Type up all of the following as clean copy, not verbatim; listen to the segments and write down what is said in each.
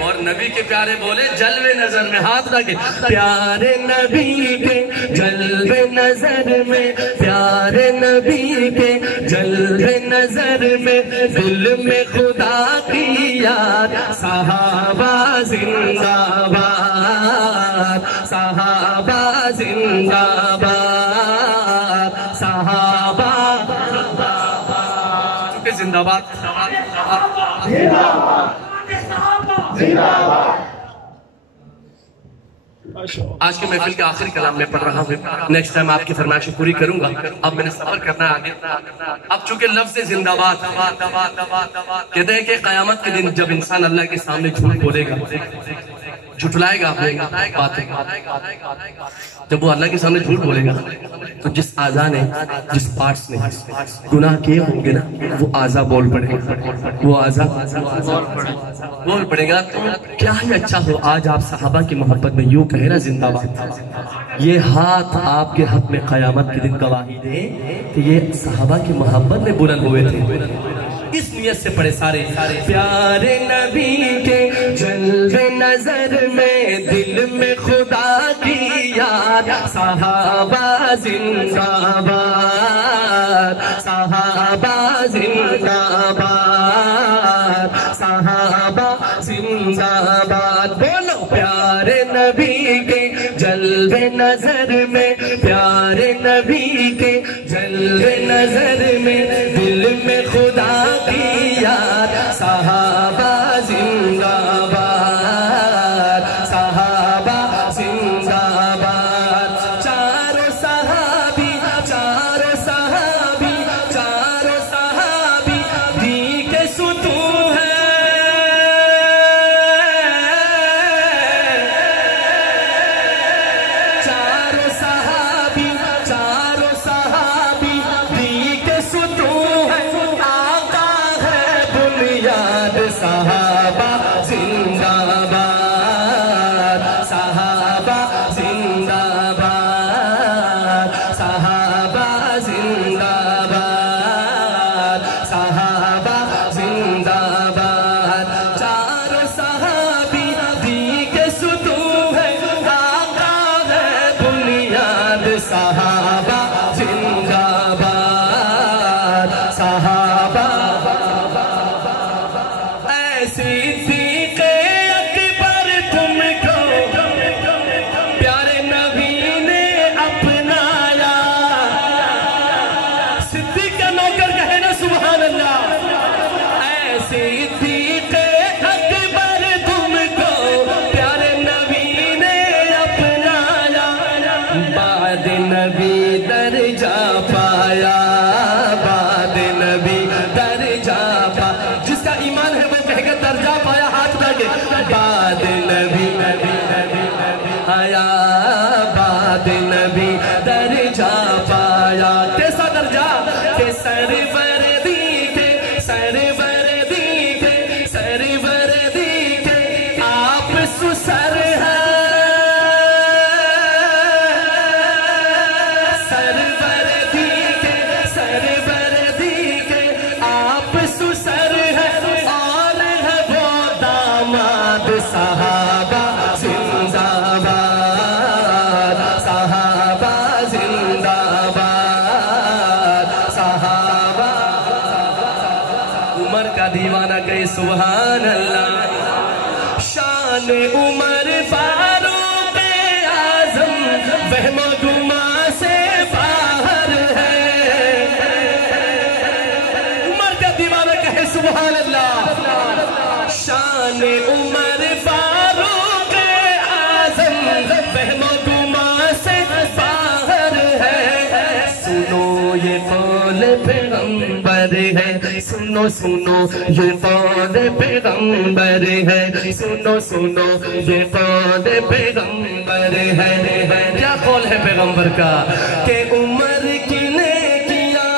और नबी के प्यारे बोले जलवे नजर में, हाथ लगे प्यारे नबी के जलवे नजर में, प्यारे नबी के जलवे नजर में, दिल में खुदा की याद, सहाबा जिंदाबाद, सहाबा जिंदाबाद, सहाबा जिंदाबाद, आज के महफिल के आखिरी कलाम में पढ़ रहा हूँ। नेक्स्ट टाइम आपकी फरमाइशें पूरी करूंगा। अब मैंने सफर करना है आगे। अब चूंकि लफ्ज़ जिंदाबाद कहते हैं कि कयामत के दिन जब इंसान अल्लाह के सामने झूठ बोलेगा, झुठलाएगा अपने बातें, जब वो अल्लाह के सामने झूठ बोलेगा तो जिस आज़ा ने, जिस पार्ट्स ने गुनाह किए होंगे ना, वो आज़ा बोल पड़ेगा, वो आज़ा बोल पड़ेगा। तो क्या ही अच्छा हो आज आप सहाबा की मोहब्बत में यूं कहे ना जिंदाबाद, ये हाथ आपके हक में कयामत के दिन गवाही दे कि ये सहाबा की मोहब्बत में बुलंद हुए थे। इस नियत से पढ़े सारे प्यारे नबी के जलवे नजर में, दिल में खुदा की याद, सहाबा जिंदाबाद, सहाबा जिंदाबाद, सहाबा जिंदाबाद। बोलो प्यारे नबी के जलवे नजर में, प्यारे नबी के जलवे नजर में, दिल में खुदा की याद, सहाबा जिंदाबाद, सहाबा जिंदाबाद। चारों सहाबी, चारों सहाबी, चारों सहाबी दी के सुतून है, चारों सहाबी, चारों सहाबी दी के सुतून है, आका है बुनियाद, सहाबा जिंदाबाद, सहाबा जिंदाबाद, सहाबा जिंदाबाद, सहाबा जिंदाबाद। चारों सहाबी दी के सुतून है, आका है बुनियाद, सहाबा जिंदाबाद, सहाबा। सिद्दीक़े अकबर तुमको प्यारे नबी ने अपनाया, सिद्दीक़ का नौकर कहे ना सुभान अल्लाह। सिद्दीक़े अकबर तुमको प्यारे नबी ने अपनाया, बाद नबी दर्जा पाया, बाद नबी दर्जा पा, जिसका ईमान है वो कहेगा दर्जा पाया, हाथ लगे बाद नबी आया, बाद नबी दर्जा पाया। कैसा दर्जा के सरवरदी के, सरवरदी के, सरवरदी के आप सुसर है, सरवरदी के, सरवरदी के आप सुसर है, और है वो दामाद, सहाबा जिंदाबाद, सहाबा जिंदाबाद, सहाबा। उमर का दीवाना कहे सुभान अल्लाह। शान उमर फारूक आज़म वहमो गुमा से बाहर है, उमर का दीवाना कहे सुभान अल्लाह। शान उमर फारूक आज़म वहमो गुमा से बाहर है, सुनो ये कौल पैगंबर है, सुनो सुनो ये कौल पैगंबर है, सुनो सुनो ये कौल पैगंबर है। क्या कौल है पैगंबर का कि उमर की नेकियां,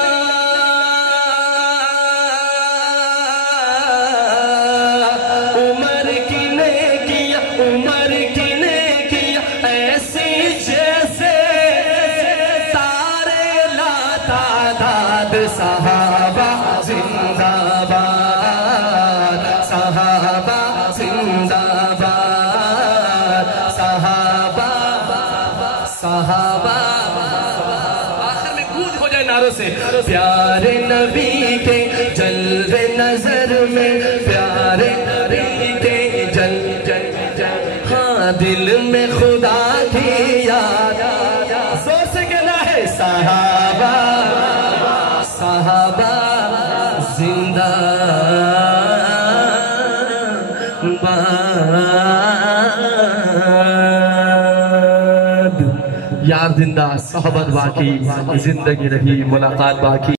उमर की नेकियां, उमर की नेकियां ऐसी जैसे तारे लातादाद, सहाबा जिंदाबाद, सहाबा जिंदाबाद। प्यारे नबी के जलवे नजर में, प्यारे नबी के जल जल जल, हाँ दिल में खुदा की याद, जोर से कहना है सहाबा सहाबा जिंदाबाद। यार जिंदा, सोहबत बाकी, जिंदगी रही, मुलाकात बाकी।